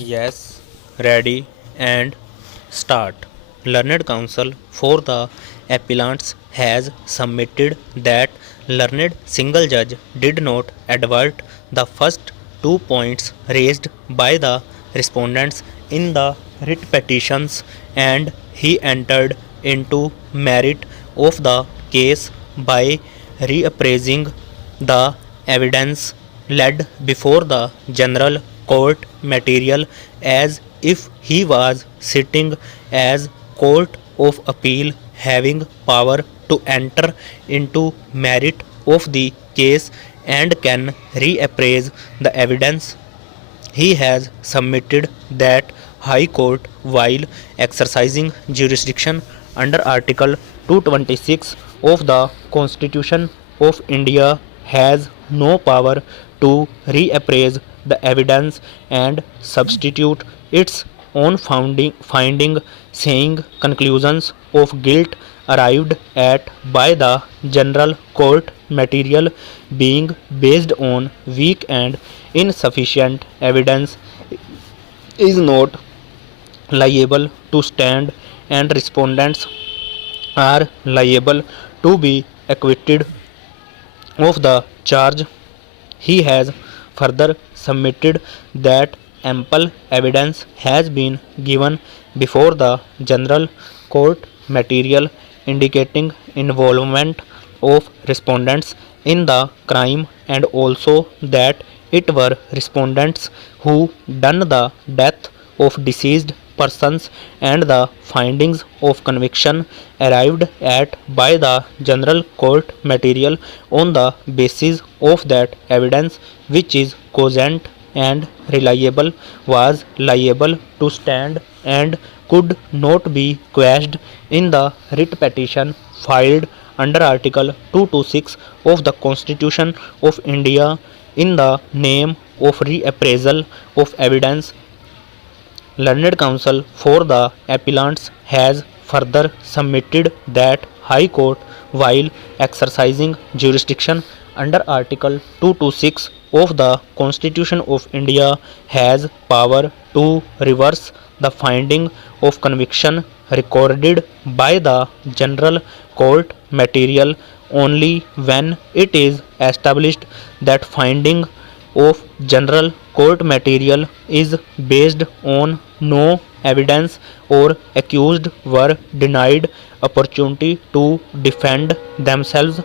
Yes, ready and start. Learned Counsel for the appellants has submitted that learned single judge did not advert the first 2 points raised by the respondents in the writ petitions, and he entered into merit of the case by reappraising the evidence led before the general court material as if he was sitting as court of appeal, having power to enter into merit of the case and can reappraise the evidence. He has submitted that High Court, while exercising jurisdiction under Article 226 of the Constitution of India, has no power to reappraise the evidence and substitute its own finding, saying conclusions of guilt arrived at by the general court material being based on weak and insufficient evidence is not liable to stand, and respondents are liable to be acquitted of the charge. He has further submitted that ample evidence has been given before the general court material indicating involvement of respondents in the crime, and also that it were respondents who done the death of deceased persons, and the findings of conviction arrived at by the general court material on the basis of that evidence, which is cogent and reliable, was liable to stand and could not be quashed in the writ petition filed under Article 226 of the Constitution of India in the name of reappraisal of evidence. Learned Counsel for the appellants has further submitted that High Court, while exercising jurisdiction under Article 226 of the Constitution of India, has power to reverse the finding of conviction recorded by the general court material only when it is established that finding of general court material is based on no evidence, or accused were denied opportunity to defend themselves.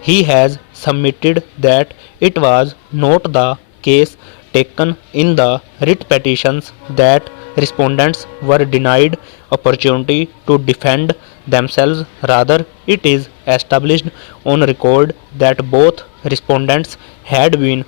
He has submitted that it was not the case taken in the writ petitions that respondents were denied opportunity to defend themselves. Rather, it is established on record that both respondents had been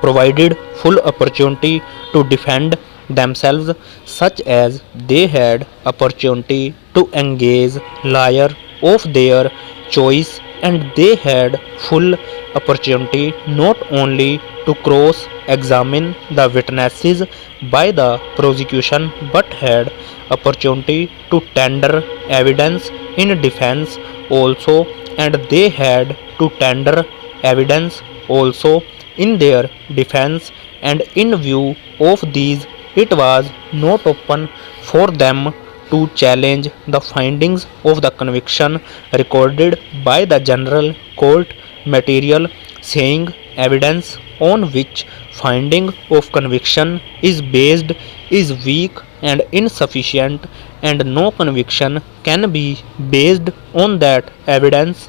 provided full opportunity to defend themselves, such as they had opportunity to engage lawyer of their choice, and they had full opportunity not only to cross examine the witnesses by the prosecution but had opportunity to tender evidence in defense also, and they had to tender evidence also in their defense, and in view of these it was not open for them to challenge the findings of the conviction recorded by the general court material, saying evidence on which finding of conviction is based is weak and insufficient, and no conviction can be based on that evidence.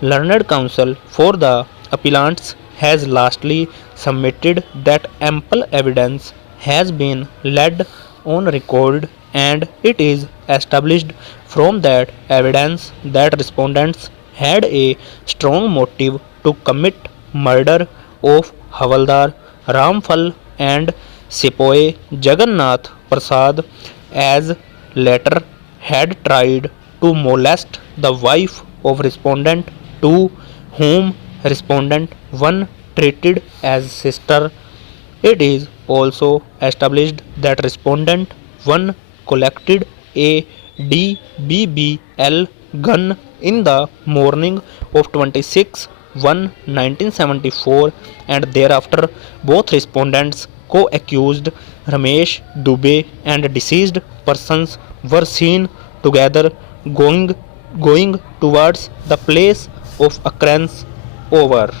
Learned Counsel for the appellants has lastly submitted that ample evidence has been laid on record, and it is established from that evidence that respondents had a strong motive to commit murder of Havaldar Ramphal and Sepoy Jagannath Prasad, as latter had tried to molest the wife of respondent 2, whom respondent 1 treated as sister. It is also established that respondent 1 collected a DBBL gun in the morning of 26 1 1974, and thereafter both respondents co-accused Ramesh Dubey and deceased persons were seen together going towards the place of occurrence. Over.